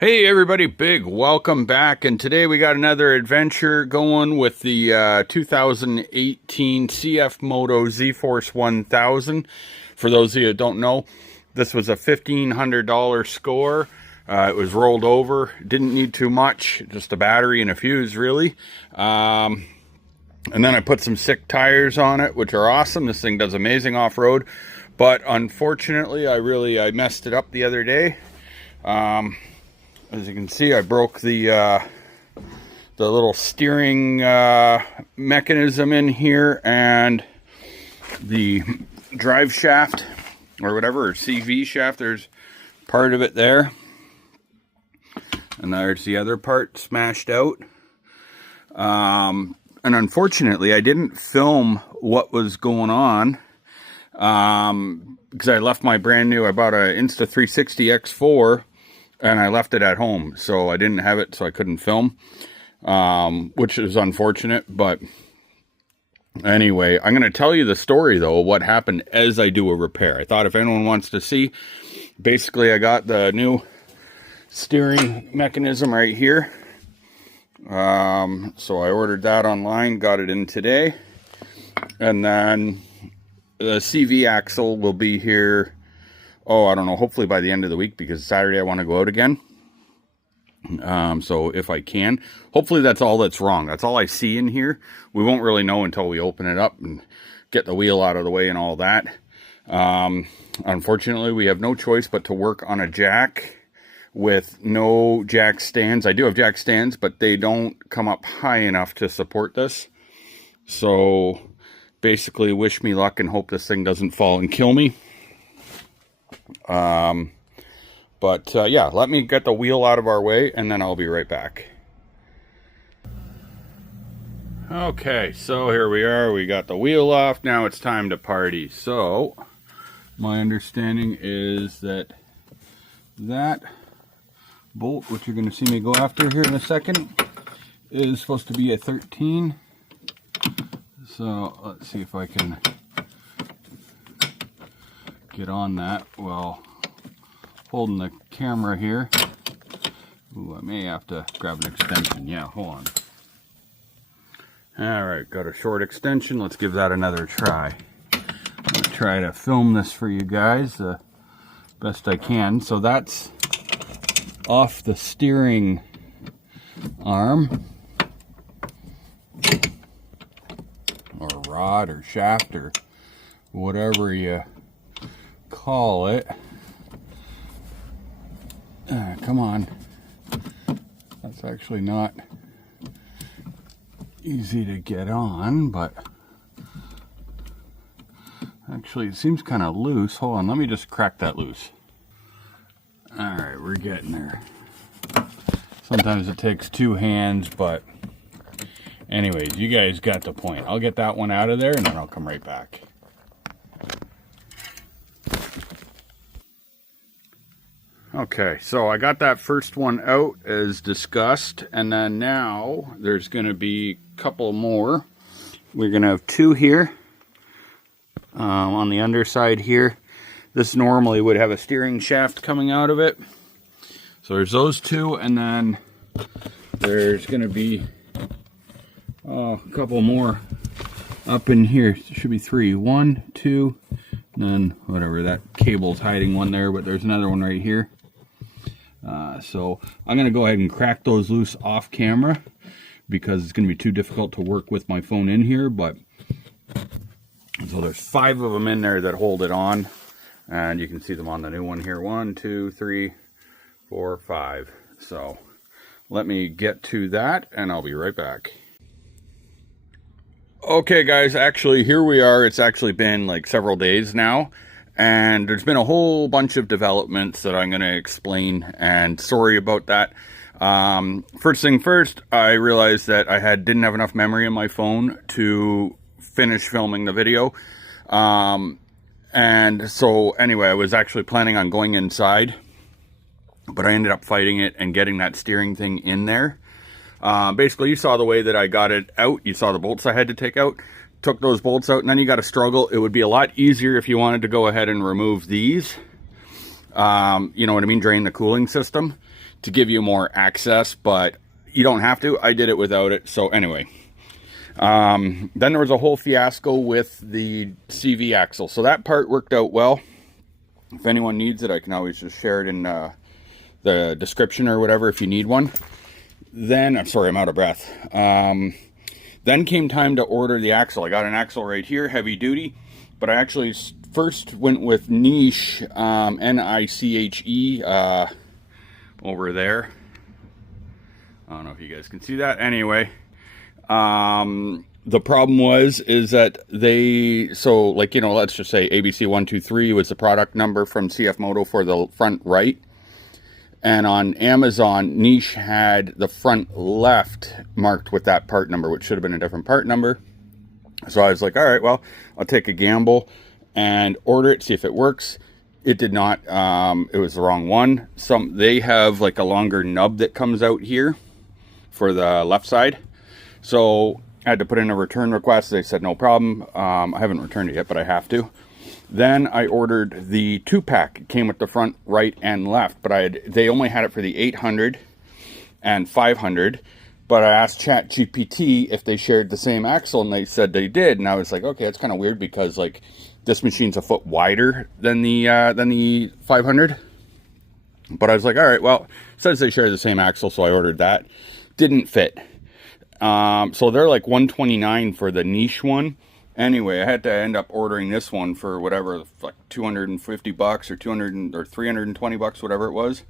Hey everybody, big welcome back, and today we got another adventure going with the 2018 CFMOTO Z-Force 1000. For those of you that don't know, this was a $1,500 score. It was rolled over, didn't need too much, just a battery and a fuse really. And then I put some sick tires on it, which are awesome. This thing does amazing off-road, but unfortunately I messed it up the other day. As you can see, I broke the little steering mechanism in here, and the drive shaft, or whatever, or CV shaft, there's part of it there. And there's the other part smashed out. And unfortunately, I didn't film what was going on because I left my brand new, I bought an Insta360 X4, and I left it at home, so I didn't have it, so I couldn't film, which is unfortunate. But anyway, I'm going to tell you the story, though, what happened as I do a repair. I thought if anyone wants to see, basically I got the new steering mechanism right here. So I ordered that online, got it in today, and then the CV axle will be here, I don't know, hopefully by the end of the week, because Saturday I want to go out again. So if I can, hopefully that's all that's wrong. That's all I see in here. We won't really know until we open it up and get the wheel out of the way and all that. Unfortunately, we have no choice but to work on a jack with no jack stands. I do have jack stands, but they don't come up high enough to support this. So basically, wish me luck and hope this thing doesn't fall and kill me. Yeah, let me get the wheel out of our way and then I'll be right back. Okay, so here we are. We got the wheel off. Now it's time to party. So my understanding is that that bolt, which you're going to see me go after here in a second, is supposed to be a 13. So let's see if I can get on that while holding the camera here. Ooh, I may have to grab an extension. Yeah, hold on. Alright, got a short extension. Let's give that another try. I'm going to try to film this for you guys the best I can. So that's off the steering arm, or rod, or shaft, or whatever you call it. Come on. That's actually not easy to get on, but actually it seems kind of loose. Hold on, let me just crack that loose. Alright, we're getting there. Sometimes it takes two hands, but anyways, you guys got the point. I'll get that one out of there and then I'll come right back. Okay, so I got that first one out as discussed, and then now there's going to be a couple more. We're going to have two here on the underside here. This normally would have a steering shaft coming out of it. So there's those two, and then there's going to be a couple more up in here. There should be three. One, two, and then whatever, that cable's hiding one there, but there's another one right here. So I'm going to go ahead and crack those loose off camera because it's going to be too difficult to work with my phone in here. But so there's 5 of them in there that hold it on, and you can see them on the new one here. 1, 2, 3, 4, 5. So let me get to that and I'll be right back. Okay guys, actually here we are. It's actually been like several days now, and there's been a whole bunch of developments that I'm going to explain, and sorry about that. First thing first, I realized that I didn't have enough memory in my phone to finish filming the video. And so anyway, I was actually planning on going inside, but I ended up fighting it and getting that steering thing in there. Basically, you saw the way that I got it out. You saw the bolts I had to take out. Took those bolts out, and then you got to struggle. It would be a lot easier if you wanted to go ahead and remove these. You know what I mean? Drain the cooling system. to give you more access, but you don't have to. I did it without it. So anyway, then there was a whole fiasco with the CV axle. So that part worked out well. If anyone needs it, I can always just share it in the description or whatever if you need one. Then, I'm sorry, I'm out of breath. Then came time to order the axle. I got an axle right here, heavy duty, but I actually first went with Niche, N-I-C-H-E, over there. I don't know if you guys can see that. Anyway, the problem is that so like, you know, let's just say ABC123 was the product number from CFMOTO for the front right. And on Amazon, Niche had the front left marked with that part number, which should have been a different part number. So I was like, all right, well, I'll take a gamble and order it, see if it works. It did not. It was the wrong one. They have like a longer nub that comes out here for the left side. So I had to put in a return request. They said no problem. I haven't returned it yet, but I have to. Then I ordered the 2-pack. It came with the front right and left, but they only had it for the 800 and 500. But I asked ChatGPT if they shared the same axle, and they said they did. And I was like, okay, that's kind of weird because like this machine's a foot wider than the 500. But I was like, all right, well, it says they share the same axle, so I ordered that. Didn't fit. So they're like $129 for the Niche one. Anyway, I had to end up ordering this one for whatever, like $250 or 200 or 320 bucks, whatever it was.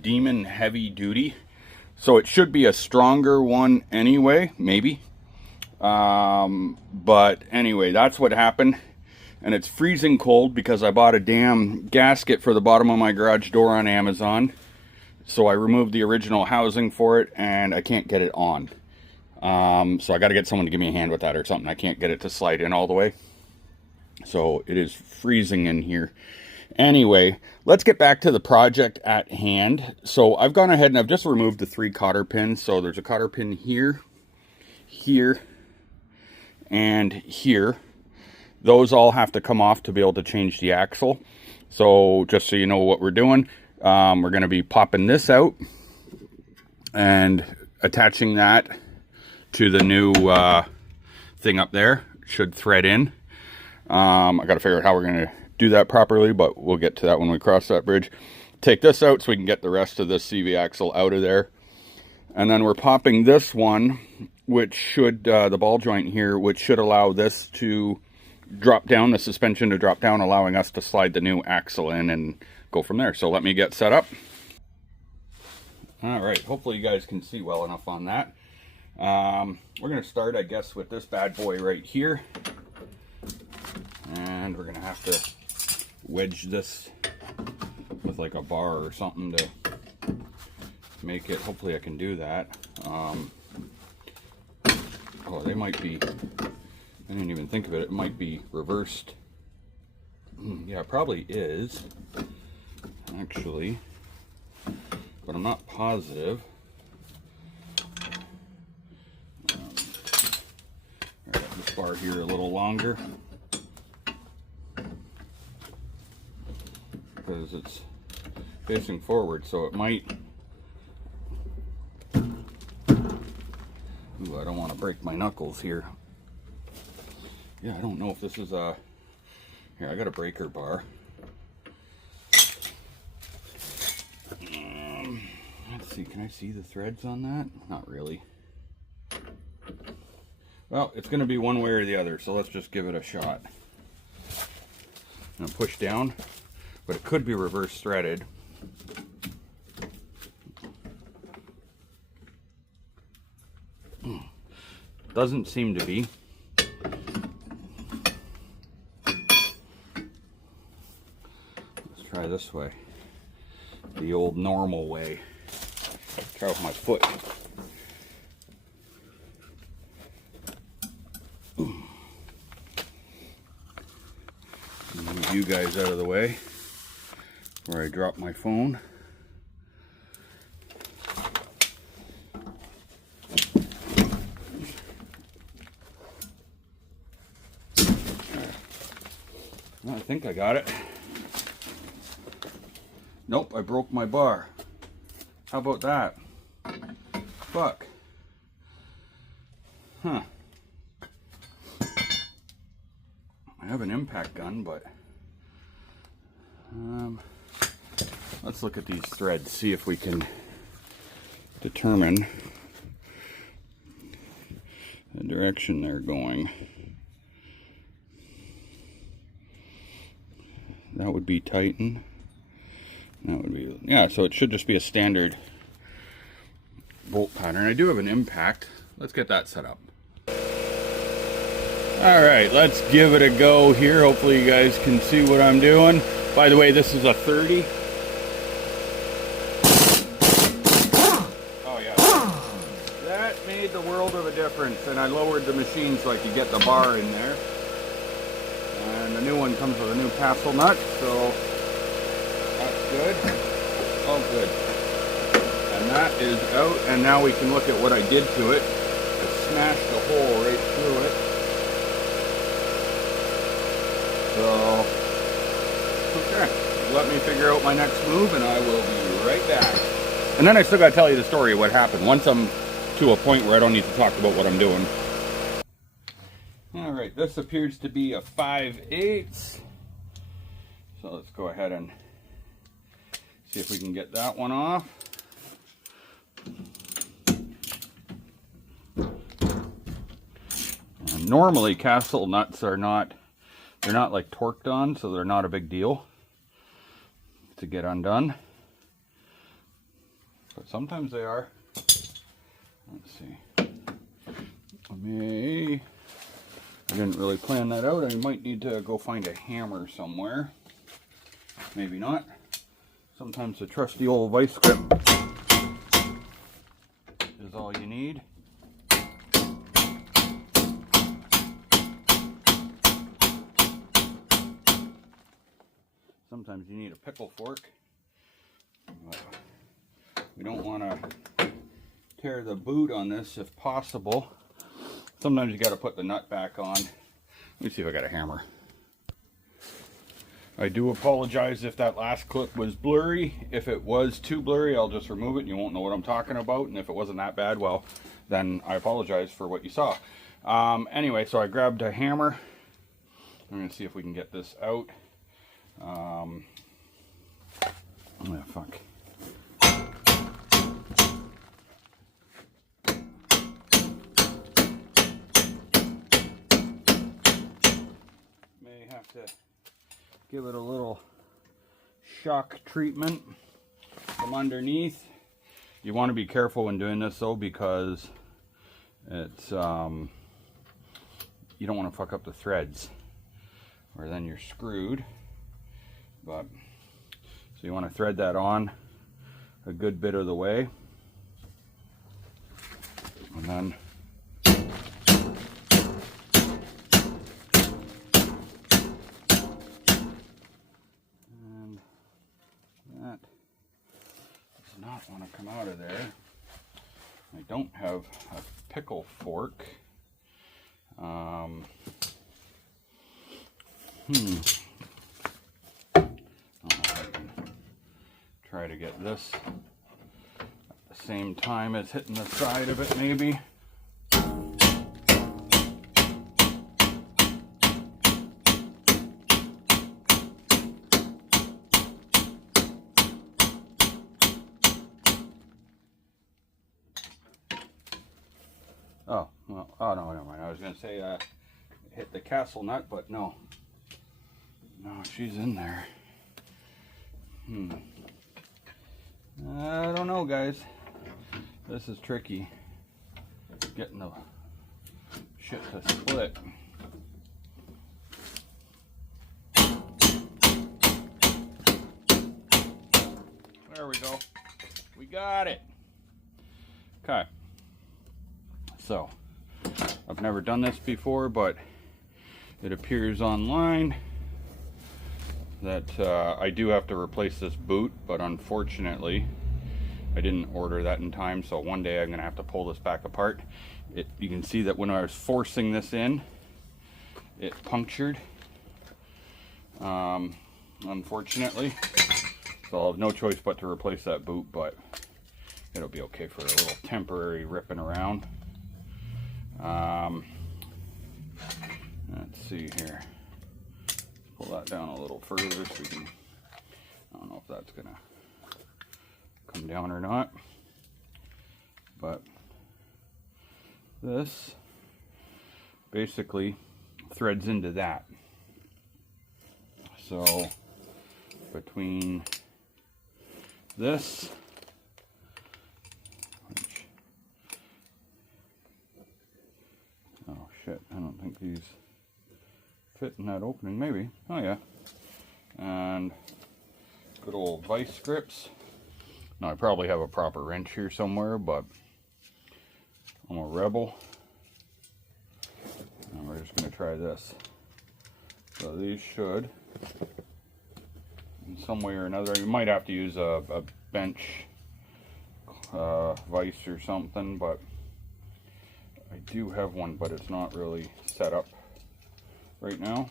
Demon heavy duty. So it should be a stronger one anyway, maybe. But anyway, that's what happened. And it's freezing cold because I bought a damn gasket for the bottom of my garage door on Amazon. So I removed the original housing for it and I can't get it on. So I got to get someone to give me a hand with that or something. I can't get it to slide in all the way. So it is freezing in here. Anyway, let's get back to the project at hand. So I've gone ahead and I've just removed the 3 cotter pins. So there's a cotter pin here, here, and here. Those all have to come off to be able to change the axle. So just so you know what we're doing, we're going to be popping this out and attaching that to the new thing up there. Should thread in. I got to figure out how we're going to do that properly, but we'll get to that when we cross that bridge. Take this out so we can get the rest of this CV axle out of there. And then we're popping this one, which should, the ball joint here, which should allow this to drop down, the suspension to drop down, allowing us to slide the new axle in and go from there. So let me get set up. All right, hopefully you guys can see well enough on that. We're going to start, I guess, with this bad boy right here. And we're going to have to wedge this with like a bar or something to make it. Hopefully I can do that. Oh, they might be, I didn't even think of it. It might be reversed. Yeah, it probably is, actually. But I'm not positive. I got this bar here a little longer because it's facing forward, so it might. Ooh, I don't want to break my knuckles here. Yeah, I don't know if this is a. Here, I got a breaker bar. Let's see, can I see the threads on that? Not really. Well, it's going to be one way or the other, so let's just give it a shot. I'm going to push down, but it could be reverse threaded. Doesn't seem to be. Let's try this way. The old normal way. Try with my foot. Move you guys out of the way where I drop my phone. Well, I think I got it. Nope, I broke my bar. How about that? Fuck. Huh. I have an impact gun, but let's look at these threads, see if we can determine the direction they're going. That would be tighten. That would be, yeah, so it should just be a standard bolt pattern. I do have an impact. Let's get that set up. All right, let's give it a go here. Hopefully you guys can see what I'm doing. By the way, this is a 30. Oh yeah, that made the world of a difference. And I lowered the machine so I could get the bar in there. And the new one comes with a new castle nut, so that's good. Oh, good. And that is out. And now we can look at what I did to it. I smashed a hole right through it. So, okay, let me figure out my next move and I will be right back. And then I still got to tell you the story of what happened once I'm to a point where I don't need to talk about what I'm doing. All right, this appears to be a 5/8. So let's go ahead and see if we can get that one off. And normally castle nuts are not, they're not like torqued on, so they're not a big deal to get undone. But sometimes they are. Let's see. I didn't really plan that out. I might need to go find a hammer somewhere. Maybe not. Sometimes the trusty old vice grip is all you need. Sometimes you need a pickle fork. But we don't want to tear the boot on this if possible. Sometimes you got to put the nut back on. Let me see if I got a hammer. I do apologize if that last clip was blurry. If it was too blurry, I'll just remove it and you won't know what I'm talking about. And if it wasn't that bad, well, then I apologize for what you saw. Anyway, so I grabbed a hammer. I'm going to see if we can get this out. Oh, fuck. May have to give it a little shock treatment from underneath. You want to be careful when doing this though, because it's you don't want to fuck up the threads or then you're screwed. But so you want to thread that on a good bit of the way, and then that does not want to come out of there. I don't have a pickle fork. Try to get this at the same time as hitting the side of it, maybe. Oh, well, oh no, never mind. I was going to say hit the castle nut, but no. No, she's in there. I don't know, guys. This is tricky. Getting the shit to split. There we go. We got it. Okay. So, I've never done this before, but it appears online that I do have to replace this boot, but unfortunately I didn't order that in time, so one day I'm gonna have to pull this back apart. You can see that when I was forcing this in, it punctured, unfortunately, so I'll have no choice but to replace that boot. But it'll be okay for a little temporary ripping around. Let's see here. Pull that down a little further so we can, I don't know if that's gonna come down or not, but this basically threads into that. So between this, which, oh shit, I don't think these fit in that opening, maybe, oh yeah, and good old vice grips. Now I probably have a proper wrench here somewhere, but I'm a rebel, and we're just going to try this. So these should, in some way or another, you might have to use a bench vise or something, but I do have one, but it's not really set up right now.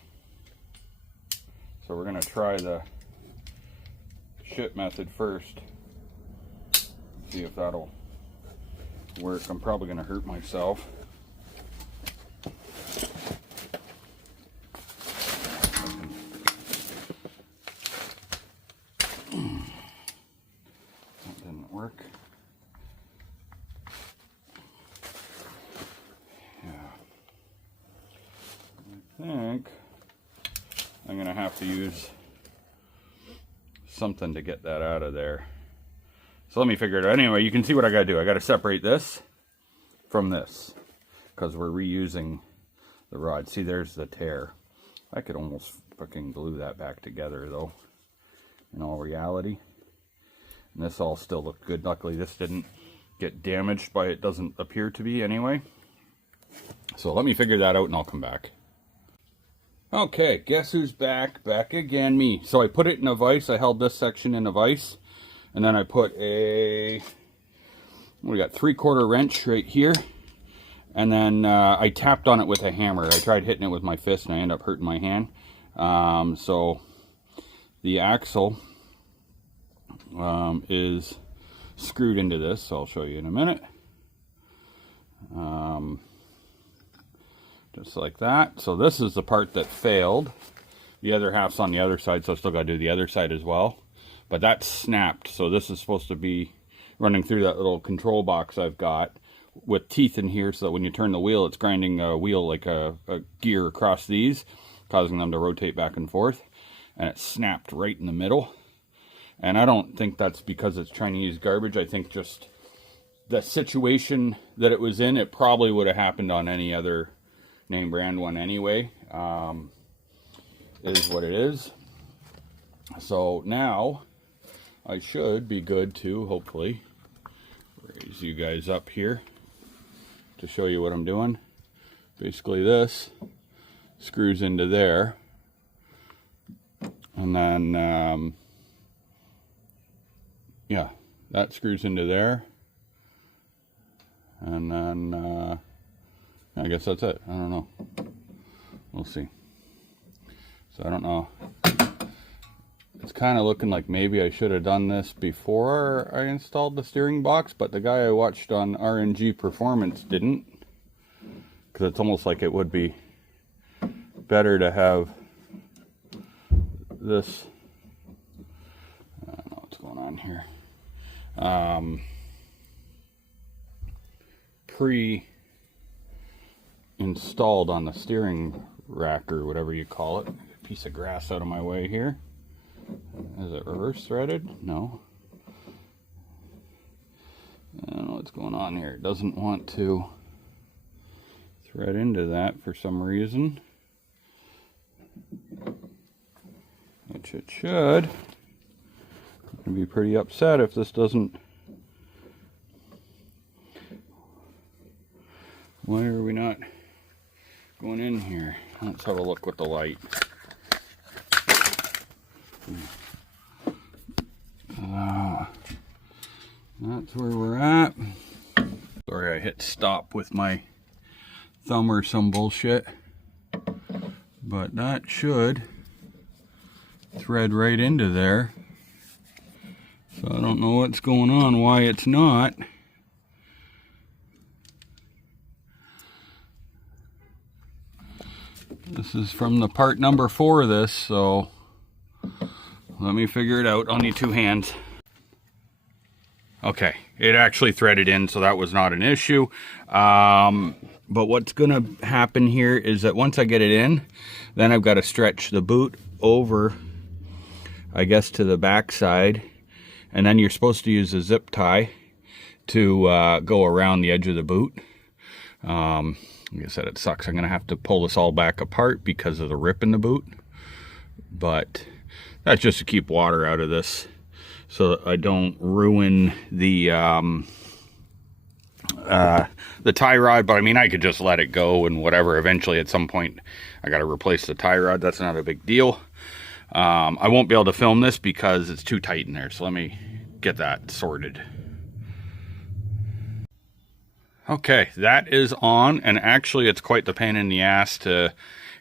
So we're going to try the shit method first, see if that'll work. I'm probably going to hurt myself. That didn't work. Yeah. I think I'm going to have to use something to get that out of there. So let me figure it out. Anyway, you can see what I got to do. I got to separate this from this because we're reusing the rod. See, there's the tear. I could almost fucking glue that back together though, in all reality. And this all still looked good. Luckily this didn't get damaged by it, doesn't appear to be anyway. So let me figure that out and I'll come back. Okay, guess who's back? Back again, me. So I put it in a vise. I held this section in a vise. And then I put a, we got 3/4 wrench right here. And then I tapped on it with a hammer. I tried hitting it with my fist and I ended up hurting my hand. So the axle is screwed into this. So I'll show you in a minute. Just like that. So this is the part that failed. The other half's on the other side, so I still got to do the other side as well. But that's snapped, so this is supposed to be running through that little control box I've got with teeth in here, so that when you turn the wheel, it's grinding a wheel like a gear across these, causing them to rotate back and forth. And it snapped right in the middle. And I don't think that's because it's Chinese garbage. I think just the situation that it was in, it probably would have happened on any other name brand one anyway. Is what it is. So now I should be good to hopefully raise you guys up here to show you what I'm doing. Basically this screws into there, and then yeah, that screws into there, and then I guess that's it. I don't know, we'll see. So I don't know. It's kind of looking like maybe I should have done this before I installed the steering box, but the guy I watched on RNG Performance didn't. Because it's almost like it would be better to have this. I don't know what's going on here. Pre-installed on the steering rack or whatever you call it. A piece of grass out of my way here. Is it reverse threaded? No. I don't know what's going on here. It doesn't want to thread into that for some reason. Which it should. I'm going to be pretty upset if this doesn't. Why are we not going in here? Let's have a look with the light. That's where we're at. Sorry, I hit stop with my thumb or some bullshit, but that should thread right into there. So So I don't know what's going on, why it's not. This is from the part number 4 of this, so let me figure it out. I'll need 2 hands. Okay, it actually threaded in, so that was not an issue. But what's gonna happen here is that once I get it in, then I've got to stretch the boot over, I guess, to the back side, and then you're supposed to use a zip tie to go around the edge of the boot. Like I said, it sucks. I'm gonna have to pull this all back apart because of the rip in the boot, but that's just to keep water out of this so that I don't ruin the tie rod. But I mean, I could just let it go and whatever. Eventually at some point I got to replace the tie rod. That's not a big deal. I won't be able to film this because it's too tight in there, so let me get that sorted. Okay, that is on, and actually it's quite the pain in the ass to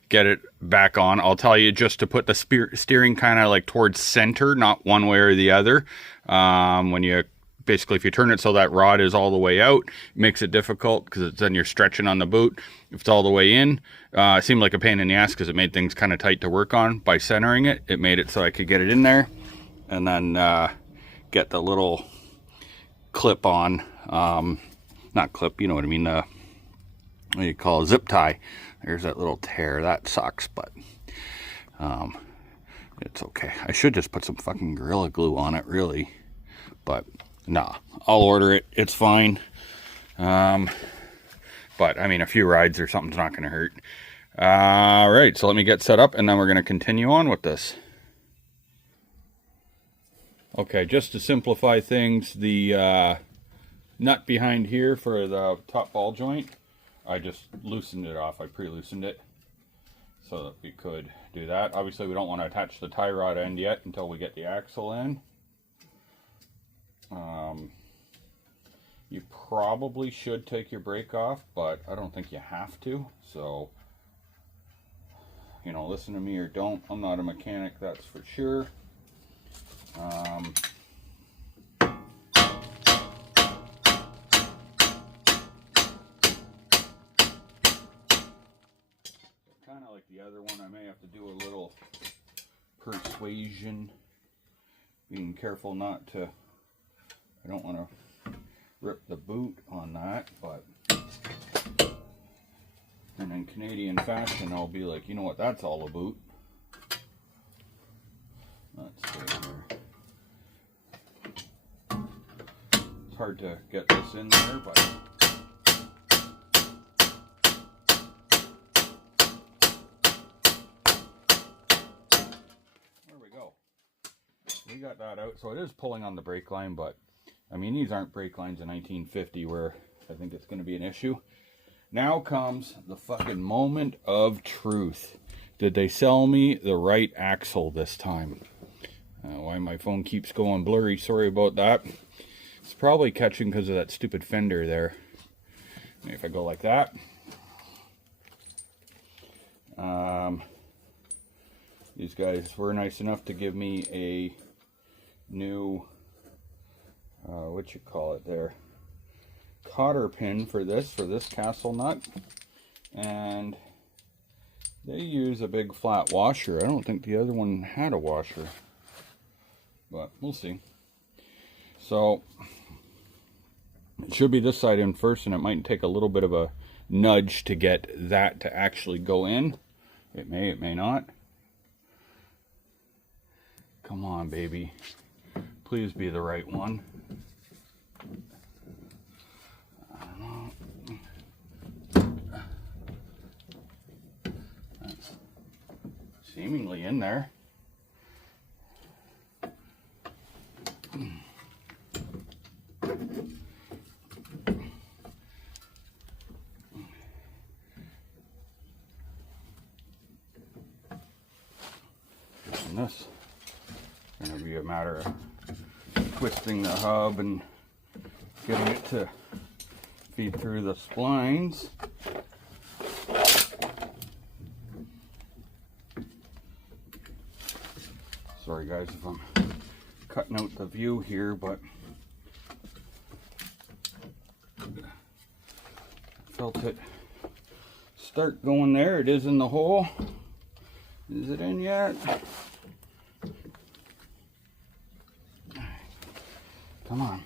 get it back on. I'll tell you, just to put the steering kind of like towards center, not one way or the other. When you basically, if you turn it so that rod is all the way out, it makes it difficult because then you're stretching on the boot. If it's all the way in, it seemed like a pain in the ass because it made things kind of tight to work on. By centering it, it made it so I could get it in there, and then get the little clip on. Not clip, you know what I mean, what do you call a zip tie. There's that little tear. That sucks, but it's okay. I should just put some fucking Gorilla Glue on it, really, but nah, I'll order it. It's fine. But I mean, a few rides or something's not going to hurt. All right, so let me get set up, and then we're going to continue on with this. Okay, just to simplify things, the nut behind here for the top ball joint, I just loosened it off. I pre-loosened it so that we could do that. Obviously we don't want to attach the tie rod end yet until we get the axle in. You probably should take your brake off, but I don't think you have to. So, you know, listen to me or don't. I'm not a mechanic, that's for sure. Kind of like the other one, I may have to do a little persuasion, being careful not to, I don't want to rip the boot on that, but, and in Canadian fashion I'll be like, you know what, that's all about. Let's see here. It's hard to get this in there, but we got that out. So it is pulling on the brake line, but I mean, these aren't brake lines in 1950 where I think it's going to be an issue. Now comes the fucking moment of truth. Did they sell me the right axle this time? Why my phone keeps going blurry, sorry about that. It's probably catching because of that stupid fender there. Maybe if I go like that. These guys were nice enough to give me a new, what you call it there, cotter pin for this castle nut, and they use a big flat washer. I don't think the other one had a washer, but we'll see. So it should be this side in first, and it might take a little bit of a nudge to get that to actually go in. It may not. Come on, baby. Please be the right one. I don't know. That's seemingly in there. And this is going to be a matter of twisting the hub and getting it to feed through the splines. Sorry guys if I'm cutting out the view here, but felt it start going there. It is in the hole. Is it in yet? Come on.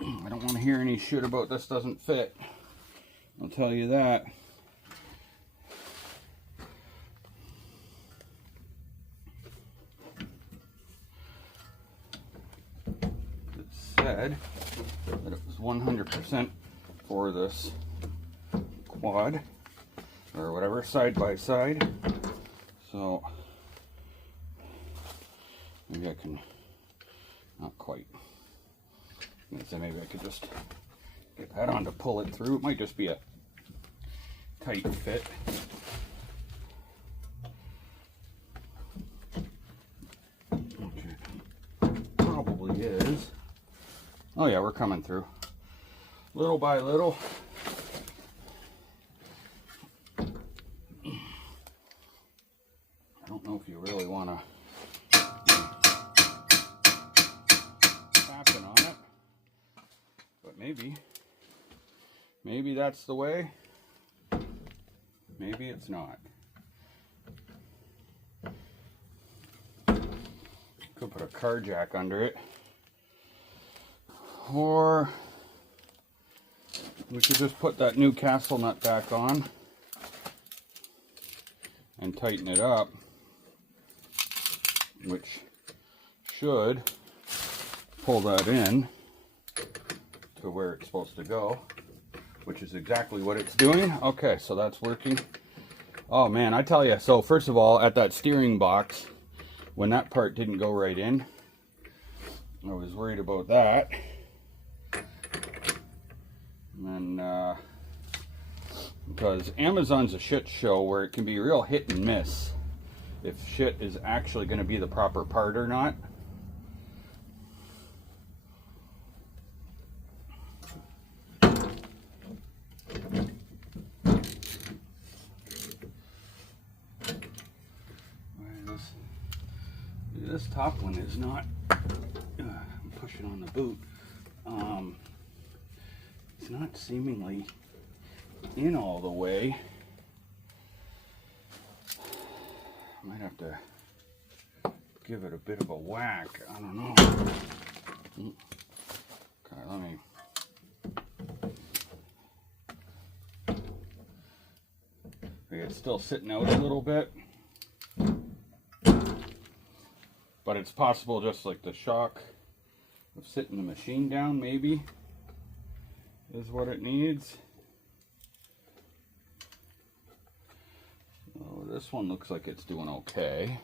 I don't want to hear any shit about this doesn't fit. I'll tell you that. It said that it was 100% for this quad or whatever, side by side. So maybe I can, not quite. So maybe I could just get that on to pull it through. It might just be a tight fit. Okay. Probably is. Oh yeah, we're coming through. Little by little. I don't know if you really want to tapping on it. But maybe that's the way. Maybe it's not. Could put a car jack under it. Or we could just put that new castle nut back on and tighten it up, which should pull that in to where it's supposed to go, which is exactly what it's doing. Okay, so that's working. Oh man, I tell you, so first of all, at that steering box, when that part didn't go right in, I was worried about that. And because Amazon's a shit show where it can be real hit and miss if shit is actually going to be the proper part or not. This top one is not, I'm pushing on the boot, it's not seemingly in all the way. Might have to give it a bit of a whack, I don't know. Okay, let me, it's still sitting out a little bit. But it's possible just like the shock of sitting the machine down maybe is what it needs. So this one looks like it's doing okay.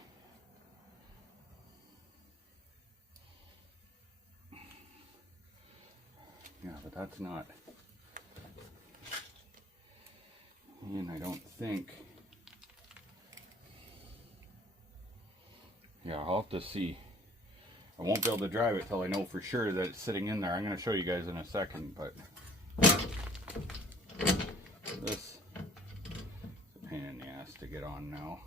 Yeah, but that's not in, I don't think. Yeah, I'll have to see. I won't be able to drive it till I know for sure that it's sitting in there. I'm going to show you guys in a second, but this is a pain in the ass to get on now.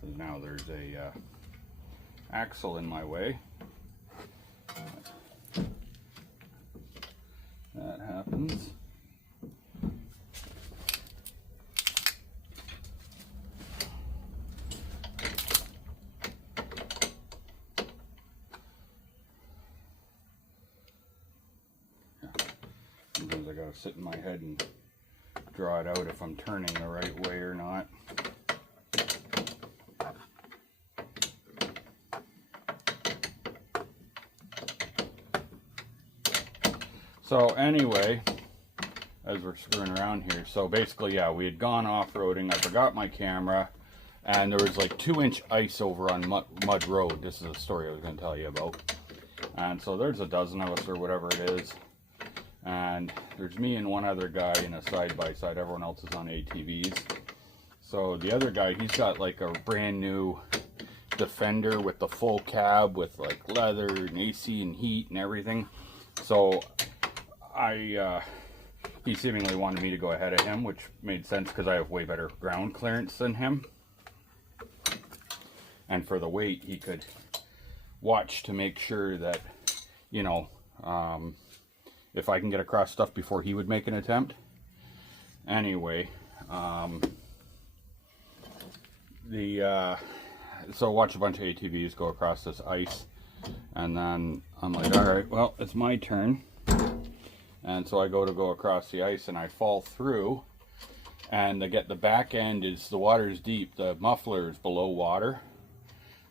So now there's a axle in my way. That happens. Yeah. Sometimes I gotta sit in my head and draw it out if I'm turning the right way or not. So anyway, as we're screwing around here, so basically, yeah, we had gone off-roading. I forgot my camera, and there was like 2-inch ice over on Mud Road. This is a story I was going to tell you about. And so there's a dozen of us or whatever it is. And there's me and one other guy in a side-by-side. Everyone else is on ATVs. So the other guy, he's got like a brand new Defender with the full cab with like leather and AC and heat and everything. So he seemingly wanted me to go ahead of him, which made sense because I have way better ground clearance than him. And for the weight, he could watch to make sure that, you know, if I can get across stuff before he would make an attempt. Anyway, so watch a bunch of ATVs go across this ice, and then I'm like, all right, well, it's my turn. And so I go across the ice, and I fall through, and the back end is, the water's deep, the muffler is below water,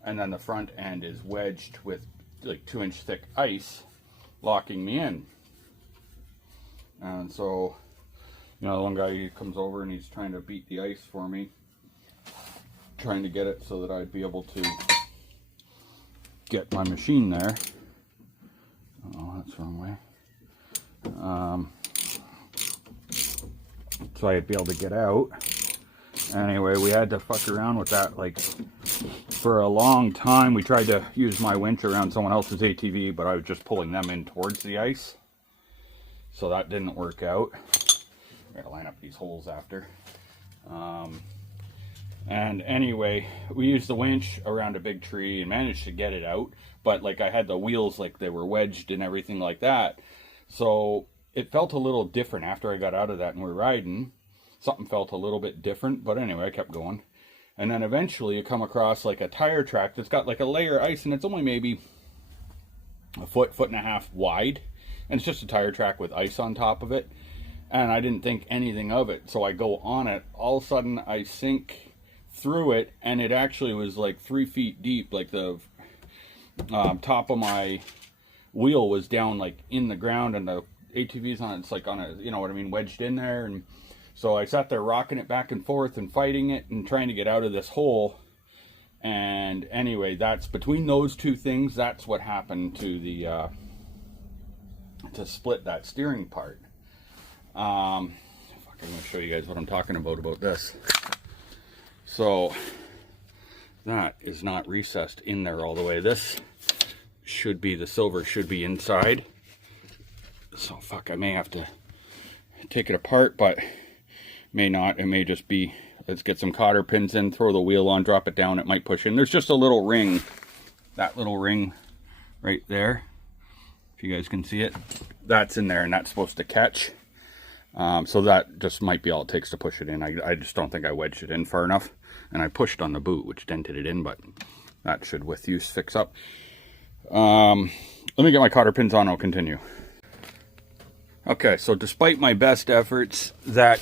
and then the front end is wedged with like 2-inch thick ice locking me in. And so, you know, the one guy, he comes over and he's trying to beat the ice for me, trying to get it so that I'd be able to get my machine there. Oh, that's the wrong way. So I'd be able to get out. Anyway, we had to fuck around with that like for a long time. We tried to use my winch around someone else's ATV, but I was just pulling them in towards the ice. So that didn't work out. I gotta line up these holes after. And anyway, we used the winch around a big tree and managed to get it out. But like I had the wheels, like they were wedged and everything like that. So it felt a little different after I got out of that and we're riding. Something felt a little bit different, but anyway, I kept going. And then eventually you come across like a tire track that's got like a layer of ice, and it's only maybe a foot and a half wide. And it's just a tire track with ice on top of it. And I didn't think anything of it. So I go on it. All of a sudden I sink through it, and it actually was like 3 feet deep. Like the top of my wheel was down like in the ground, and the ATV's on, it's like on a, you know what I mean, wedged in there. And so I sat there rocking it back and forth and fighting it and trying to get out of this hole. And anyway, that's between those two things, that's what happened to the to split that steering part. I'm gonna show you guys what I'm talking about this. So that is not recessed in there all the way. This should be, the silver should be inside. So fuck, I may have to take it apart, but may not. It may just be, let's get some cotter pins in, throw the wheel on, drop it down, it might push in. There's just a little ring, that little ring right there, if you guys can see it, that's in there, and that's supposed to catch. So that just might be all it takes to push it in. I just don't think I wedged it in far enough, and I pushed on the boot, which dented it in, but that should with use fix up. Let me get my cotter pins on, I'll continue. Okay, so despite my best efforts, that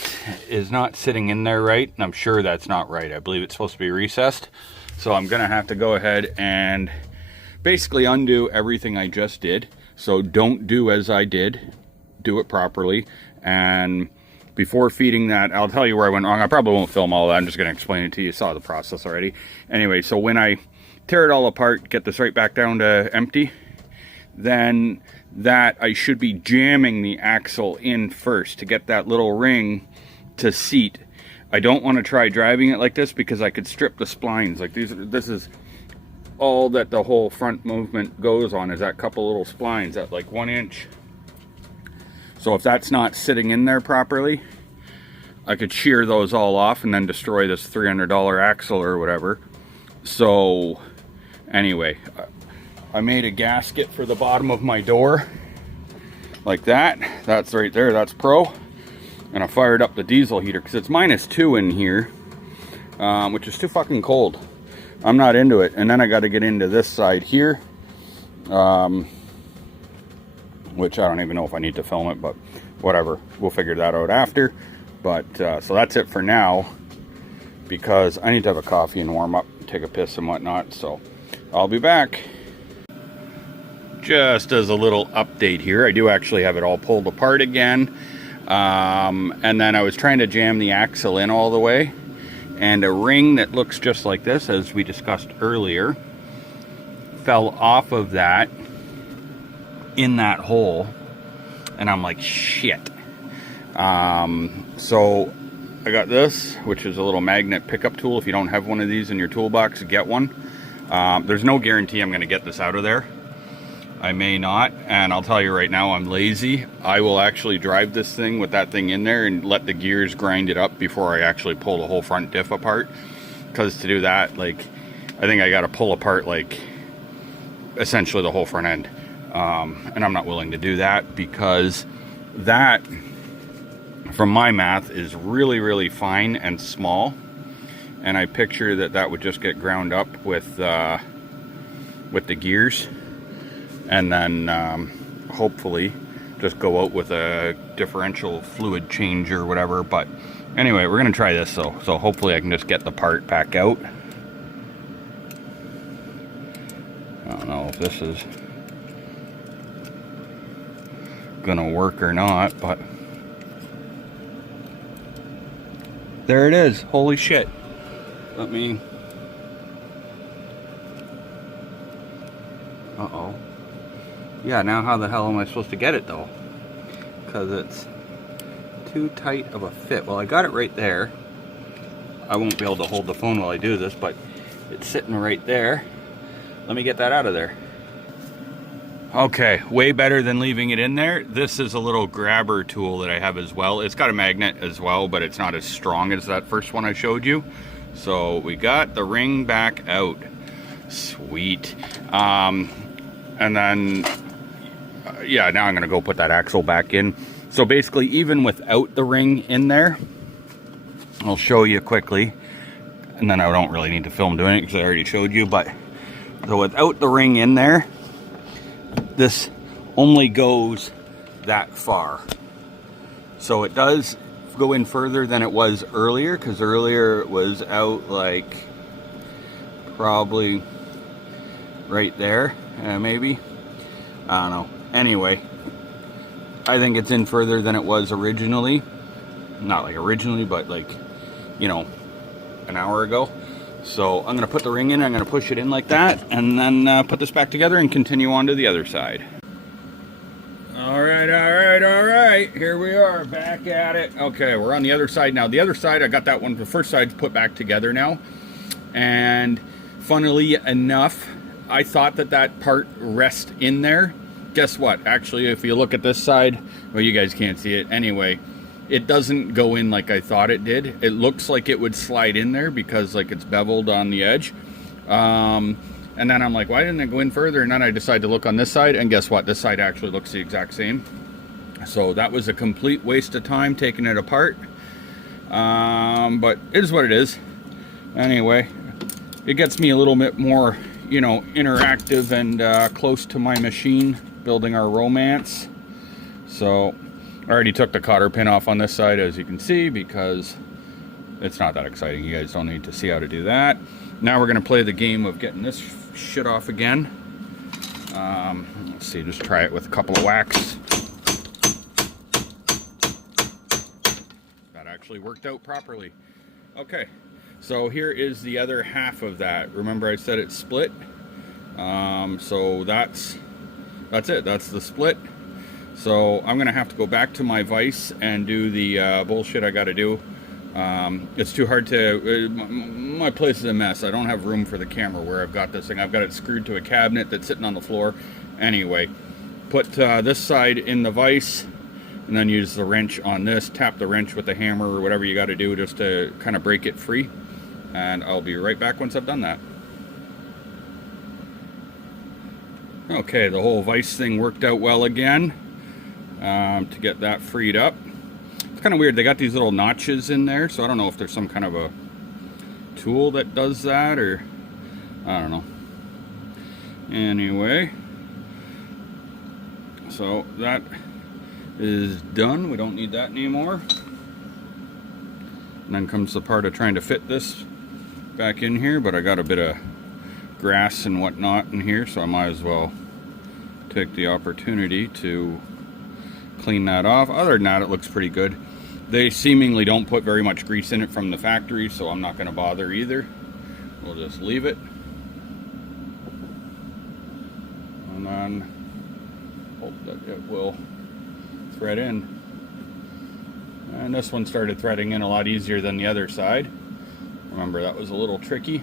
is not sitting in there right, and I'm sure that's not right. I believe it's supposed to be recessed. So I'm gonna have to go ahead and basically undo everything I just did. So don't do as I did, do it properly. And before feeding that, I'll tell you where I went wrong. I probably won't film all that, I'm just gonna explain it to you. You saw the process already. Anyway, so when I tear it all apart, get this right back down to empty, then that I should be jamming the axle in first to get that little ring to seat. I don't want to try driving it like this because I could strip the splines. Like this is all that the whole front movement goes on, is that couple little splines at like 1 inch. So if that's not sitting in there properly, I could shear those all off and then destroy this $300 axle or whatever. So anyway, I made a gasket for the bottom of my door like that. That's right there, that's pro. And I fired up the diesel heater because it's -2 in here, which is too fucking cold. I'm not into it. And then I got to get into this side here, which I don't even know if I need to film it, but whatever, we'll figure that out after. But so that's it for now, because I need to have a coffee and warm up, take a piss and whatnot. So I'll be back. Just as a little update here, I do actually have it all pulled apart again. And then I was trying to jam the axle in all the way, and a ring that looks just like this, as we discussed earlier, fell off of that in that hole. And I'm like, shit. So I got this, which is a little magnet pickup tool. If you don't have one of these in your toolbox, get one. There's no guarantee I'm going to get this out of there. I may not, and I'll tell you right now, I'm lazy. I will actually drive this thing with that thing in there and let the gears grind it up before I actually pull the whole front diff apart. Because to do that, like, I think I got to pull apart, like, essentially the whole front end. And I'm not willing to do that, because that, from my math, is really, really fine and small. And I picture that that would just get ground up with the gears. And then hopefully just go out with a differential fluid change or whatever. But anyway, we're gonna try this though, so hopefully I can just get the part back out. I don't know if this is gonna work or not, but there it is. Holy shit. Let me, uh-oh. Yeah, now how the hell am I supposed to get it though? Because it's too tight of a fit. Well, I got it right there. I won't be able to hold the phone while I do this, but it's sitting right there. Let me get that out of there. Okay, way better than leaving it in there. This is a little grabber tool that I have as well. It's got a magnet as well, but it's not as strong as that first one I showed you. So we got the ring back out. Sweet. And then yeah, now I'm gonna go put that axle back in. So basically, even without the ring in there, I'll show you quickly, and then I don't really need to film doing it because I already showed you, but so without the ring in there, this only goes that far. So it does go in further than it was earlier, because earlier it was out like probably right there, maybe. I don't know. Anyway, I think it's in further than it was originally. Not like originally, but like, you know, an hour ago. So I'm gonna put the ring in, I'm gonna push it in like that, and then put this back together and continue on to the other side. All right, here we are, back at it. Okay, we're on the other side now. The other side, I got that one, the first side's put back together now. And funnily enough, I thought that that part rests in there. Guess what? Actually, if you look at this side, well, you guys can't see it. Anyway, it doesn't go in like I thought it did. It looks like it would slide in there because like it's beveled on the edge. And then I'm like, why didn't it go in further? And then I decided to look on this side, and guess what? This side actually looks the exact same. So that was a complete waste of time taking it apart. But it is what it is. Anyway, it gets me a little bit more, you know, interactive and close to my machine, building our romance. So I already took the cotter pin off on this side, as you can see, because it's not that exciting. You guys don't need to see how to do that. Now we're going to play the game of getting this shit off again. Let's see, just try it with a couple of whacks. That actually worked out properly. Okay, so here is the other half of that. Remember I said it's split? So that's it. That's the split. So I'm gonna have to go back to my vise and do the bullshit I gotta do. It's too hard to, my place is a mess. I don't have room for the camera where I've got this thing. I've got it screwed to a cabinet that's sitting on the floor. Anyway, put this side in the vise, and then use the wrench on this. Tap the wrench with the hammer or whatever you got to do just to kind of break it free. And I'll be right back once I've done that. Okay, the whole vise thing worked out well again. To get that freed up. It's kind of weird. They got these little notches in there, so I don't know if there's some kind of a tool that does that, or I don't know. Anyway, so that is done. We don't need that anymore. And then comes the part of trying to fit this back in here, but I got a bit of grass and whatnot in here, so I might as well take the opportunity to clean that off. Other than that, it looks pretty good. They seemingly don't put very much grease in it from the factory, so I'm not going to bother either. We'll just leave it. And then hope that it will thread in. And this one started threading in a lot easier than the other side. Remember, that was a little tricky.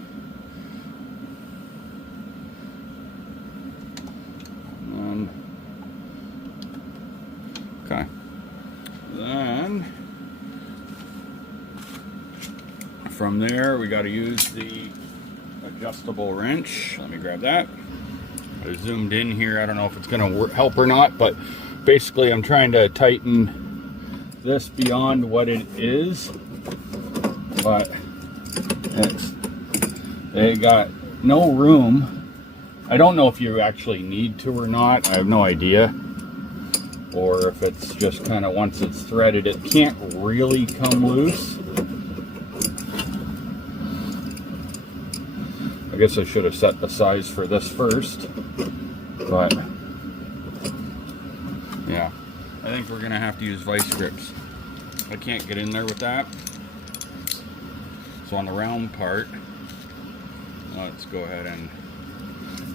Okay. Then from there, we got to use the adjustable wrench. Let me grab that. I zoomed in here. I don't know if it's going to help or not, but basically I'm trying to tighten this beyond what it is, but they got no room. I don't know if you actually need to or not. I have no idea. Or if it's just kind of, once it's threaded, it can't really come loose. I guess I should have set the size for this first, but yeah, I think we're gonna have to use vice grips. I can't get in there with that. So on the round part, let's go ahead and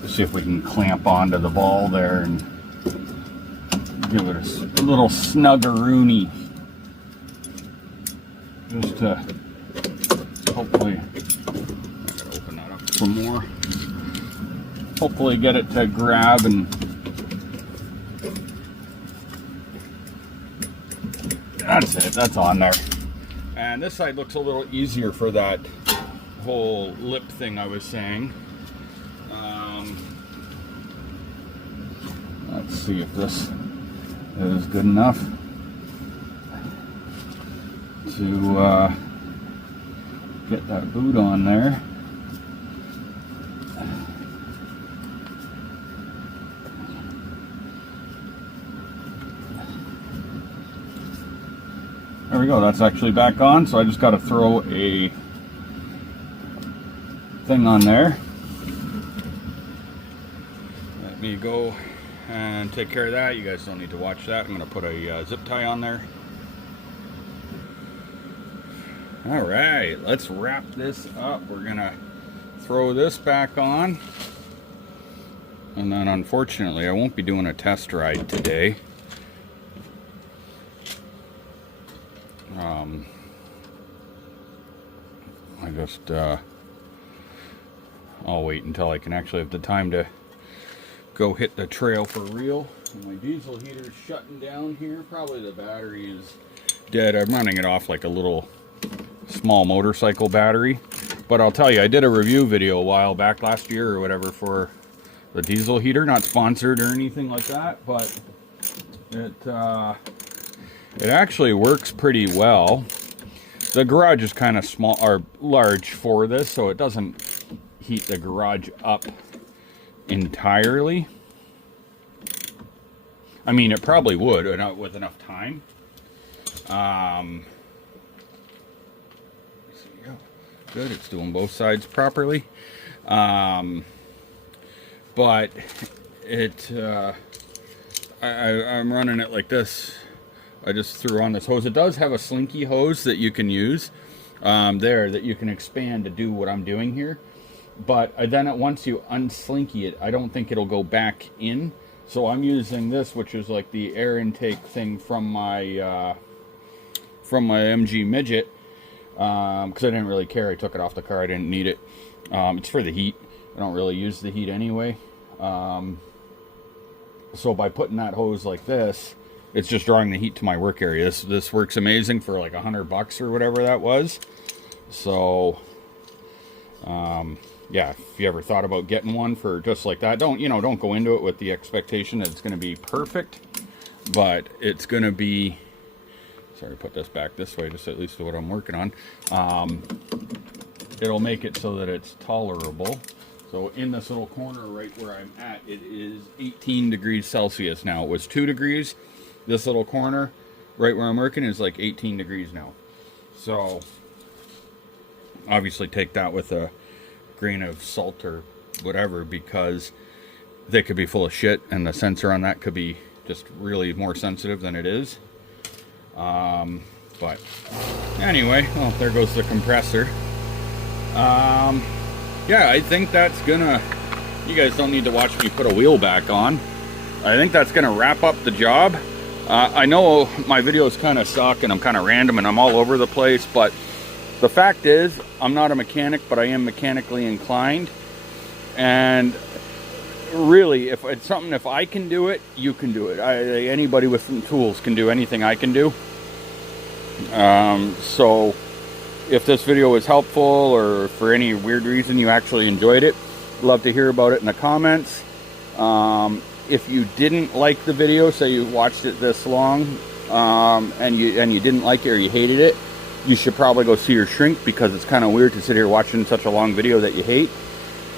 see if we can clamp onto the ball there and give it a little snuggeroony, just to hopefully, I gotta open that up some more, hopefully get it to grab. And that's it, that's on there. And this side looks a little easier for that whole lip thing I was saying. Let's see if this is good enough to get that boot on there. There we go, that's actually back on, so I just got to throw a thing on there. Let me go and take care of that. You guys don't need to watch that. I'm going to put a zip tie on there. All right, let's wrap this up. We're going to throw this back on. And then unfortunately, I won't be doing a test ride today. I just, I'll wait until I can actually have the time to go hit the trail for real. And my diesel heater's shutting down here. Probably the battery is dead. I'm running it off like a little small motorcycle battery. But I'll tell you, I did a review video a while back, last year or whatever, for the diesel heater. Not sponsored or anything like that, but it actually works pretty well. The garage is kind of small or large for this, so it doesn't heat the garage up entirely. I mean, it probably would with enough time. Good, it's doing both sides properly. But I'm running it like this. I just threw on this hose. It does have a slinky hose that you can use there, that you can expand to do what I'm doing here. But then once you unslinky it, I don't think it'll go back in. So I'm using this, which is like the air intake thing from my MG Midget, because I didn't really care. I took it off the car. I didn't need it. It's for the heat. I don't really use the heat anyway. So by putting that hose like this, it's just drawing the heat to my work area. This works amazing for like $100 or whatever that was. So, yeah, if you ever thought about getting one for just like that, don't go into it with the expectation that it's going to be perfect, but it's going to be, sorry, put this back this way, just at least what I'm working on. It'll make it so that it's tolerable. So in this little corner right where I'm at, it is 18 degrees Celsius now. It was 2 degrees. This little corner right where I'm working is like 18 degrees now. So obviously take that with a grain of salt or whatever, because they could be full of shit and the sensor on that could be just really more sensitive than it is. But anyway, well, there goes the compressor. Yeah, I think that's gonna, you guys don't need to watch me put a wheel back on. I think that's gonna wrap up the job. I know my videos kind of suck and I'm kind of random and I'm all over the place, but the fact is I'm not a mechanic, but I am mechanically inclined. And really, if it's something, if I can do it, you can do it. Anybody with some tools can do anything I can do. So if this video was helpful, or for any weird reason you actually enjoyed it, I'd love to hear about it in the comments. If you didn't like the video, say you watched it this long, and you didn't like it or you hated it, you should probably go see your shrink, because it's kind of weird to sit here watching such a long video that you hate.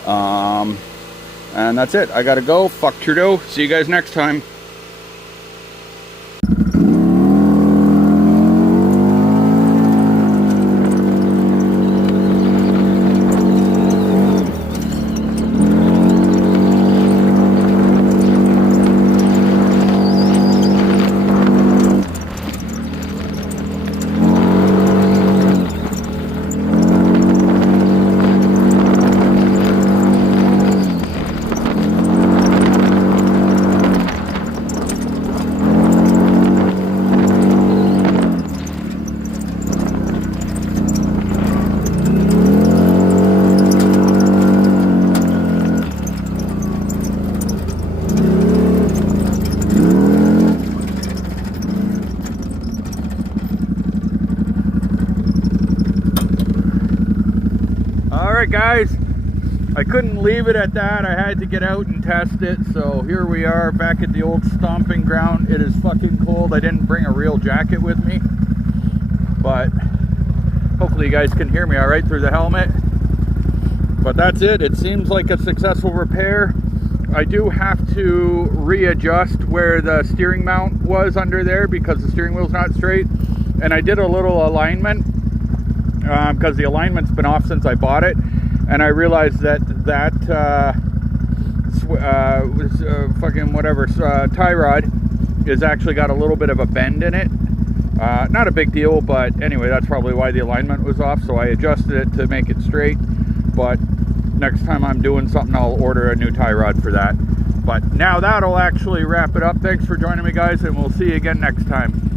And that's it. I gotta go. Fuck Trudeau. See you guys next time. Alright guys, I couldn't leave it at that. I had to get out and test it. So here we are back at the old stomping ground. It is fucking cold. I didn't bring a real jacket with me, but hopefully you guys can hear me alright through the helmet. But that's it. It seems like a successful repair. I do have to readjust where the steering mount was under there, because the steering wheel's not straight. And I did a little alignment, because the alignment's been off since I bought it, and I realized that fucking whatever tie rod is actually got a little bit of a bend in it. Not a big deal, but anyway, that's probably why the alignment was off, so I adjusted it to make it straight. But next time I'm doing something, I'll order a new tie rod for that. But now that'll actually wrap it up. Thanks for joining me, guys, and we'll see you again next time.